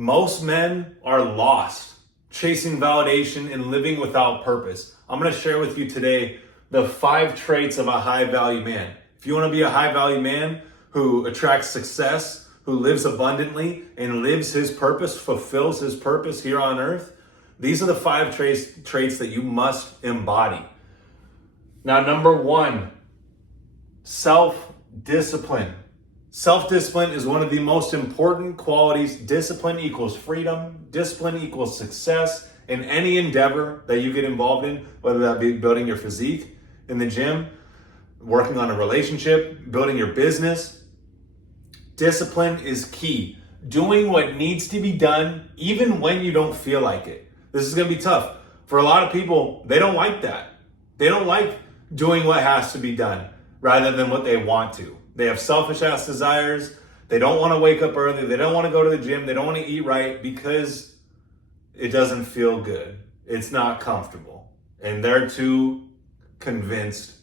Most men are lost, chasing validation and living without purpose. I'm going to share with you today the 5 traits of a high value man. If you want to be a high value man who attracts success, who lives abundantly and lives his purpose, fulfills his purpose here on earth, these are the 5 traits that you must embody. Now, number 1, self-discipline. Self-discipline is one of the most important qualities. Discipline equals freedom. Discipline equals success in any endeavor that you get involved in, whether that be building your physique in the gym, working on a relationship, building your business. Discipline is key. Doing what needs to be done even when you don't feel like it. This is going to be tough. For a lot of people, they don't like that. They don't like doing what has to be done rather than what they want to. They have selfish ass desires. They don't want to wake up early. They don't want to go to the gym. They don't want to eat right because it doesn't feel good. It's not comfortable. And they're too convinced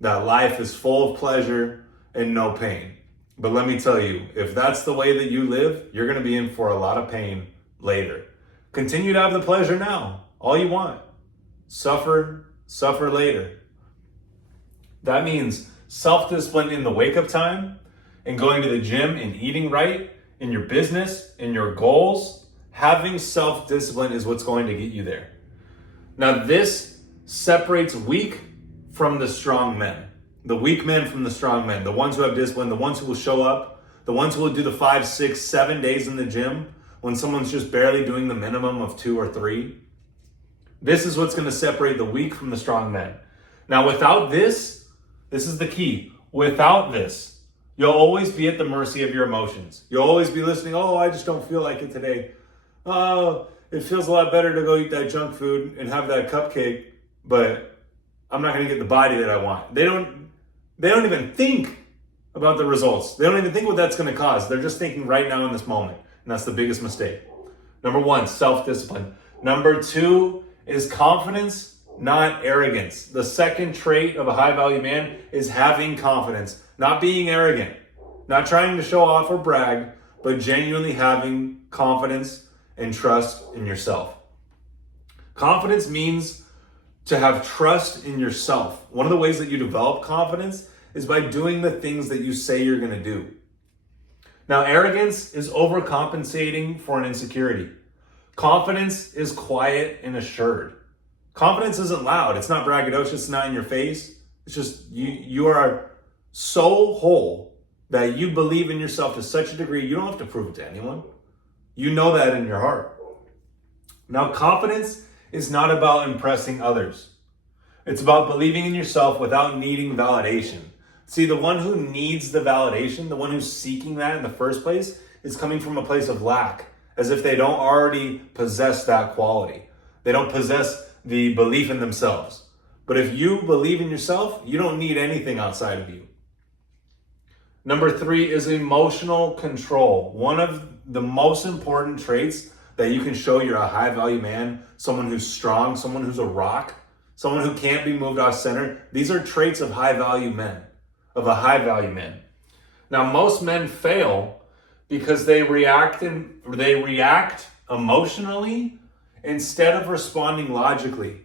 that life is full of pleasure and no pain. But let me tell you, if that's the way that you live, you're going to be in for a lot of pain later. Continue to have the pleasure now, all you want. Suffer later. That means self-discipline in the wake-up time, and going to the gym and eating right, in your business, in your goals. Having self-discipline is what's going to get you there. Now, this separates weak from the strong men. The weak men from the strong men. The ones who have discipline, the ones who will show up, the ones who will do the 5, 6, 7 days in the gym when someone's just barely doing the minimum of 2 or 3. This is what's going to separate the weak from the strong men. Now, without this is the key. Without this, you'll always be at the mercy of your emotions. You'll always be listening, oh, I just don't feel like it today. Oh, it feels a lot better to go eat that junk food and have that cupcake, but I'm not going to get the body that I want. They don't even think about the results. They don't even think what that's going to cause. They're just thinking right now in this moment. And that's the biggest mistake. Number 1, self-discipline. Number 2 is confidence, not arrogance. The second trait of a high-value man is having confidence, not being arrogant, not trying to show off or brag, but genuinely having confidence and trust in yourself. Confidence means to have trust in yourself. One of the ways that you develop confidence is by doing the things that you say you're going to do. Now, arrogance is overcompensating for an insecurity. Confidence is quiet and assured. Confidence isn't loud. It's not braggadocious. It's not in your face. It's just you are so whole that you believe in yourself to such a degree you don't have to prove it to anyone. You know that in your heart. Now, confidence is not about impressing others. It's about believing in yourself without needing validation. See, the one who needs the validation, the one who's seeking that in the first place, is coming from a place of lack, as if they don't already possess that quality. They don't possess the belief in themselves. But if you believe in yourself, you don't need anything outside of you. Number 3 is emotional control. One of the most important traits that you can show you're a high value man, someone who's strong, someone who's a rock, someone who can't be moved off center. These are traits of high value men, of a high value man. Now, most men fail because they react emotionally instead of responding logically.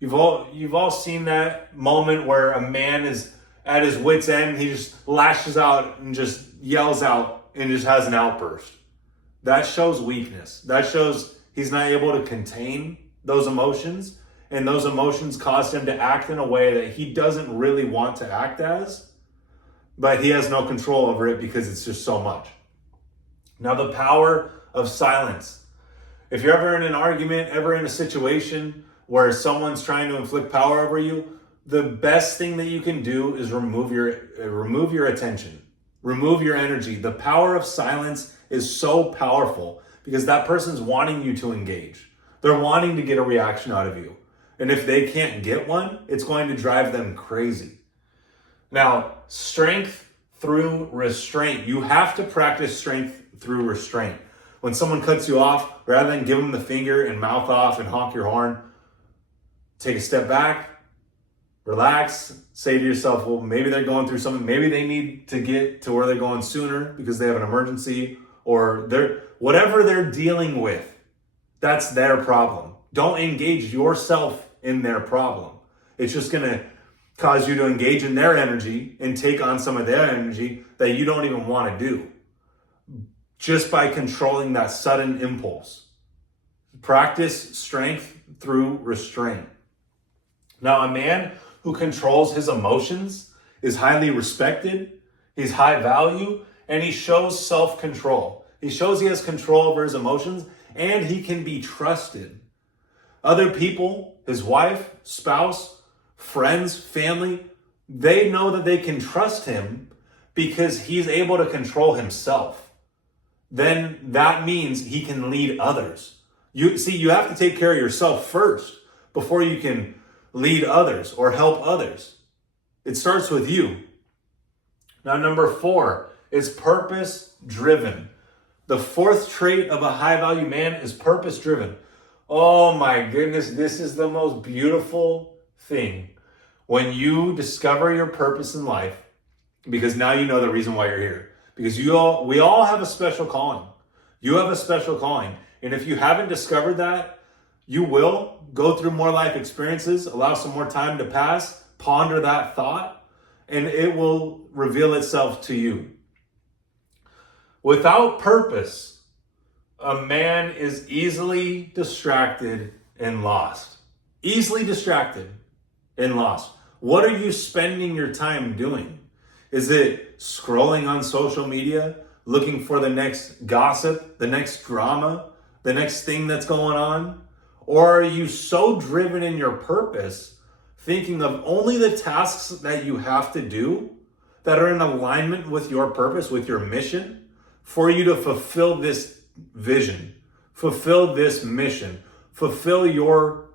You've all seen that moment where a man is at his wit's end. He just lashes out and just yells out and just has an outburst. That shows weakness. That shows he's not able to contain those emotions, and those emotions cause him to act in a way that he doesn't really want to act as, but he has no control over it because it's just so much. Now, the power of silence. If you're ever in an argument, ever in a situation where someone's trying to inflict power over you, the best thing that you can do is remove your attention, remove your energy. The power of silence is so powerful because that person's wanting you to engage. They're wanting to get a reaction out of you. And if they can't get one, it's going to drive them crazy. Now, strength through restraint. You have to practice strength through restraint. When someone cuts you off, rather than give them the finger and mouth off and honk your horn, take a step back, relax, say to yourself, well, maybe they're going through something. Maybe they need to get to where they're going sooner because they have an emergency, or whatever they're dealing with. That's their problem. Don't engage yourself in their problem. It's just going to cause you to engage in their energy and take on some of their energy that you don't even want to do, just by controlling that sudden impulse. Practice strength through restraint. Now, a man who controls his emotions is highly respected, he's high value, and he shows self-control. He shows he has control over his emotions, and he can be trusted. Other people, his wife, spouse, friends, family, they know that they can trust him because he's able to control himself. Then that means he can lead others. You have to take care of yourself first before you can lead others or help others. It starts with you. Now, number 4 is purpose-driven. The 4th trait of a high-value man is purpose-driven. Oh my goodness, this is the most beautiful thing. When you discover your purpose in life, because now you know the reason why you're here. Because we all have a special calling. You have a special calling. And if you haven't discovered that, you will go through more life experiences, allow some more time to pass, ponder that thought, and it will reveal itself to you. Without purpose, a man is easily distracted and lost. Easily distracted and lost. What are you spending your time doing? Is it scrolling on social media, looking for the next gossip, the next drama, the next thing that's going on? Or are you so driven in your purpose, thinking of only the tasks that you have to do that are in alignment with your purpose, with your mission, for you to fulfill this vision, fulfill this mission, fulfill your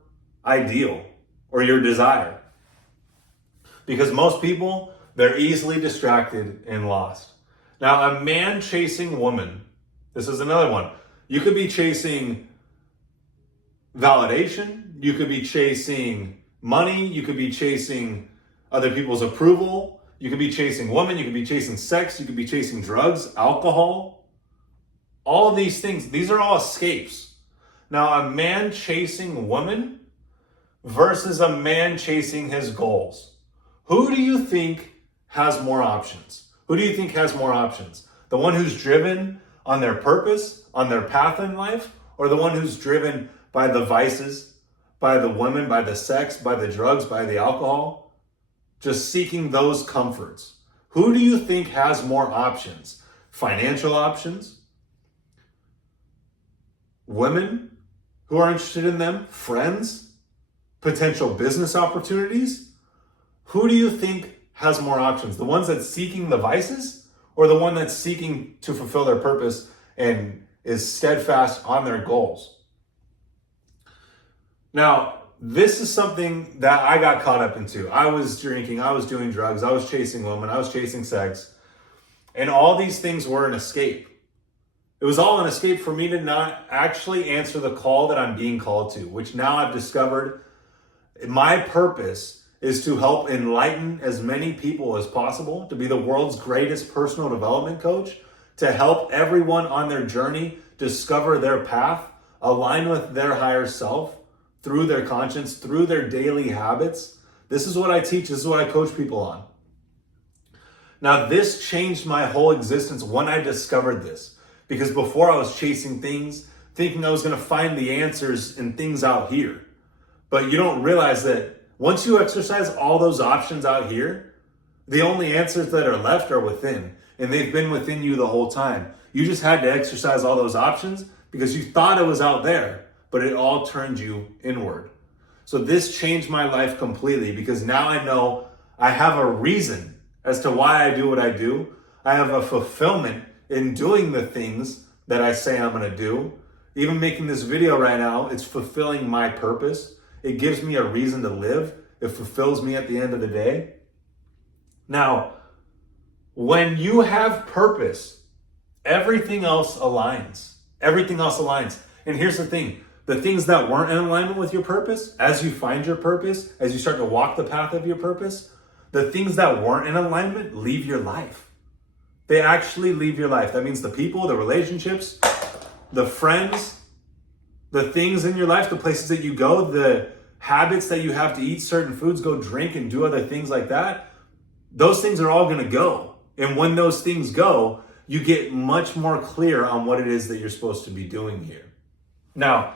ideal or your desire? Because most people, they're easily distracted and lost. Now, a man chasing woman, this is another one. You could be chasing validation. You could be chasing money. You could be chasing other people's approval. You could be chasing women. You could be chasing sex. You could be chasing drugs, alcohol. All of these things, these are all escapes. Now, a man chasing woman versus a man chasing his goals. Who do you think has more options? Who do you think has more options? The one who's driven on their purpose, on their path in life, or the one who's driven by the vices, by the women, by the sex, by the drugs, by the alcohol, just seeking those comforts? Who do you think has more options? Financial options? Women who are interested in them? Friends? Potential business opportunities? Who do you think has more options? The ones that's seeking the vices, or the one that's seeking to fulfill their purpose and is steadfast on their goals? Now, this is something that I got caught up into. I was drinking, I was doing drugs, I was chasing women, I was chasing sex, and all these things were an escape. It was all an escape for me to not actually answer the call that I'm being called to, which now I've discovered my purpose is to help enlighten as many people as possible, to be the world's greatest personal development coach, to help everyone on their journey discover their path, align with their higher self through their conscience, through their daily habits. This is what I teach. This is what I coach people on. Now, this changed my whole existence when I discovered this, because before I was chasing things, thinking I was going to find the answers in things out here. But you don't realize that once you exercise all those options out here, the only answers that are left are within, and they've been within you the whole time. You just had to exercise all those options because you thought it was out there, but it all turned you inward. So this changed my life completely, because now I know I have a reason as to why I do what I do. I have a fulfillment in doing the things that I say I'm going to do. Even making this video right now, it's fulfilling my purpose. It gives me a reason to live. It fulfills me at the end of the day. Now, when you have purpose, everything else aligns. Everything else aligns. And here's the thing. The things that weren't in alignment with your purpose, as you find your purpose, as you start to walk the path of your purpose, the things that weren't in alignment leave your life. They actually leave your life. That means the people, the relationships, the friends, the things in your life, the places that you go, the habits that you have to eat certain foods, go drink and do other things like that. Those things are all going to go. And when those things go, you get much more clear on what it is that you're supposed to be doing here. Now,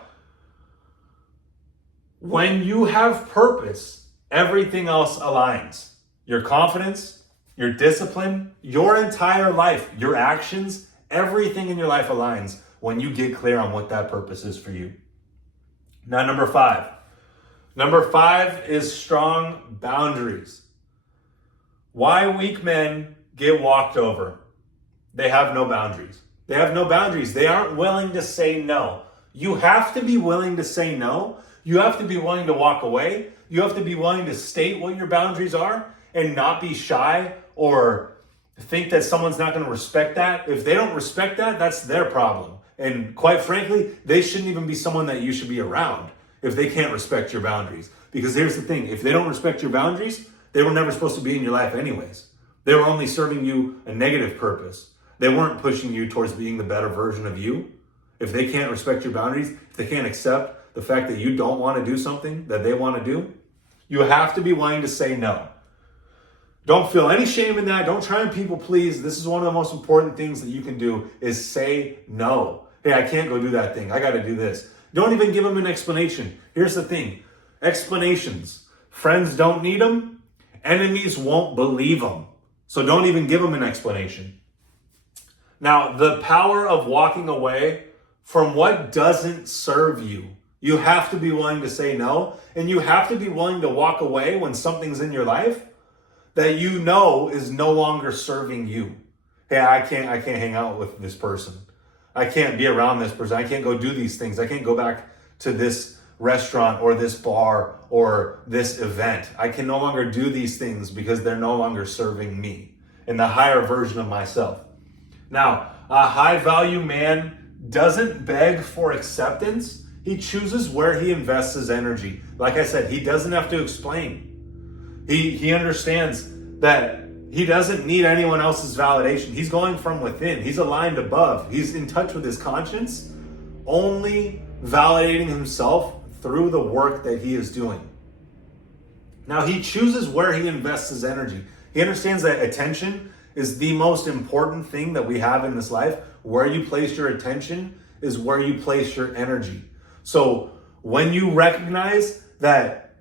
when you have purpose, everything else aligns. Your confidence, your discipline, your entire life, your actions, everything in your life aligns when you get clear on what that purpose is for you. Now, number five. Number five is strong boundaries. Why weak men get walked over? They have no boundaries. They have no boundaries. They aren't willing to say no. You have to be willing to say no. You have to be willing to walk away. You have to be willing to state what your boundaries are and not be shy or think that someone's not going to respect that. If they don't respect that, that's their problem. And quite frankly, they shouldn't even be someone that you should be around if they can't respect your boundaries. Because here's the thing, if they don't respect your boundaries, they were never supposed to be in your life anyways. They were only serving you a negative purpose. They weren't pushing you towards being the better version of you. If they can't respect your boundaries, if they can't accept the fact that you don't want to do something that they want to do, you have to be willing to say no. Don't feel any shame in that. Don't try and people please. This is one of the most important things that you can do is say no. Hey, I can't go do that thing. I got to do this. Don't even give them an explanation. Here's the thing. Explanations. Friends don't need them. Enemies won't believe them. So don't even give them an explanation. Now, the power of walking away from what doesn't serve you. You have to be willing to say no. And you have to be willing to walk away when something's in your life that you know is no longer serving you. Hey, I can't hang out with this person. I can't be around this person. I can't go do these things. I can't go back to this restaurant or this bar or this event. I can no longer do these things because they're no longer serving me and the higher version of myself. Now, a high value man doesn't beg for acceptance. He chooses where he invests his energy. Like I said, he doesn't have to explain. He understands that he doesn't need anyone else's validation. He's going from within. He's aligned above. He's in touch with his conscience, only validating himself through the work that he is doing. Now, he chooses where he invests his energy. He understands that attention is the most important thing that we have in this life. Where you place your attention is where you place your energy. So when you recognize that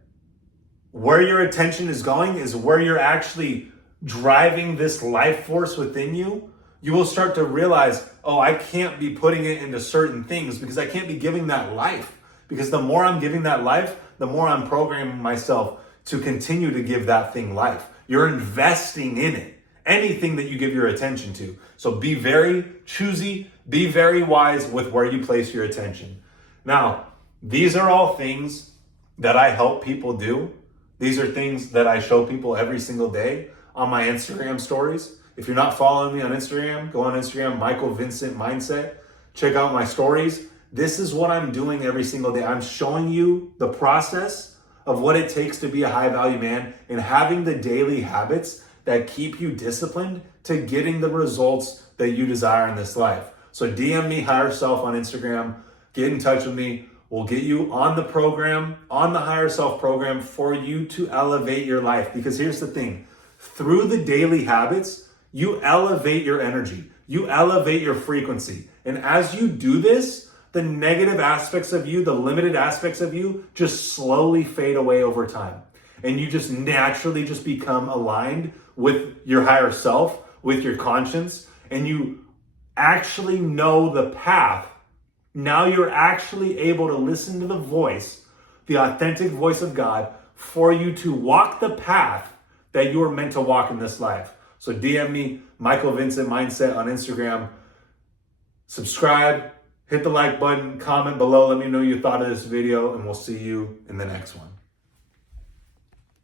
where your attention is going is where you're actually driving this life force within you, you will start to realize, oh, I can't be putting it into certain things because I can't be giving that life. Because the more I'm giving that life, the more I'm programming myself to continue to give that thing life. You're investing in it. Anything that you give your attention to. So be very choosy, be very wise with where you place your attention. Now, these are all things that I help people do. These are things that I show people every single day on my Instagram stories. If you're not following me on Instagram, go on Instagram, MichaelVincentMindset. Check out my stories. This is what I'm doing every single day. I'm showing you the process of what it takes to be a high value man and having the daily habits that keep you disciplined to getting the results that you desire in this life. So DM me, Higher Self on Instagram. Get in touch with me. We'll get you on the program, on the Higher Self program for you to elevate your life. Because here's the thing, through the daily habits, you elevate your energy, you elevate your frequency. And as you do this, the negative aspects of you, the limited aspects of you just slowly fade away over time. And you just naturally just become aligned with your higher self, with your conscience, and you actually know the path. Now you're actually able to listen to the voice, the authentic voice of God, for you to walk the path that you are meant to walk in this life. So DM me, MichaelVincentMindset on Instagram. Subscribe, hit the like button, comment below, let me know your thought of this video, and we'll see you in the next one.